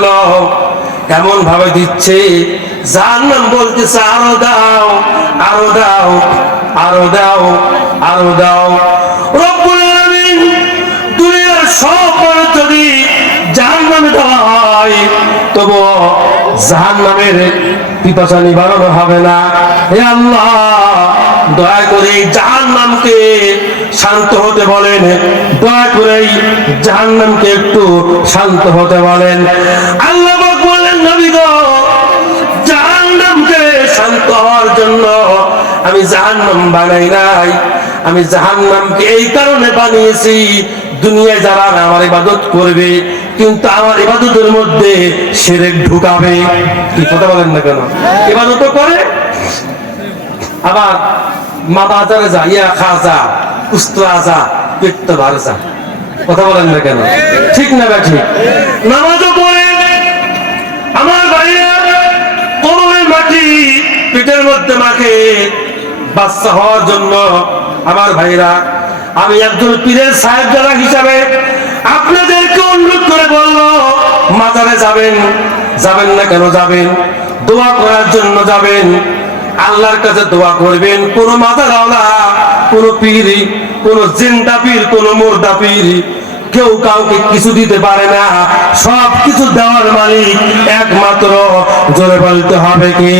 হলো, এমন ভাবে দিচ্ছে জাহান্নাম বলতেছে আরো দাও, আরো দাও, আরো দাও, আরো দাও। রব্বুল আলামিন দুনিয়ার সব মানুষ যদি জাহান্নামে দেওয়া হয় তবু জাহান্নামের পিপাসা নিবারণ হবে না। হে আল্লাহ, দয়া করে জাহান্নামকে শান্ত হতে বলেন, দয়া করে জাহান্নামকে একটু শান্ত হতে বলেন। আল্লাহ পাক বলেন, নবী গো, জাহান্নামকে শান্ত হওয়ার জন্য আমি জাহান্নাম বানাই নাই, আমি জাহান্নামকে এই কারণে বানিয়েছি দুনিয়ায় যারা আমার ইবাদত করবে কিন্তু আমার ইবাদতের মধ্যে শিরক ঢুকাবে। কি কথা বলেন না কেন? ইবাদত করে আবার মা বাজারে যা, ইয়া খাজা উস্তা যা, পেট ভার যা। কথা বলেন না কেন? ঠিক না ঠিক? নামাজও পড়ে আমার ভাইরা কোমরের মাটি পেটের মধ্যে মাখে বাচ্চা হওয়ার জন্য। আমার ভাইরা, আমি একজন পীরের সাহেবজাদা হিসাবে আপনাদেরকে অনুরোধ করে বলবো, মাজারে যাবেন, যাবেন না কেন? যাবেন, দোয়া করার জন্য যাবেন, আল্লাহর কাছে দোয়া করবেন। কোন মাজারওয়ালা, কোন পীর, কোন জিন্দা পীর, কোন মুর্দা পীর কেউ কাউকে কিছু দিতে পারে না। সব কিছু দেওয়ার মালিক একমাত্র। জোরে বলতে হবে কি?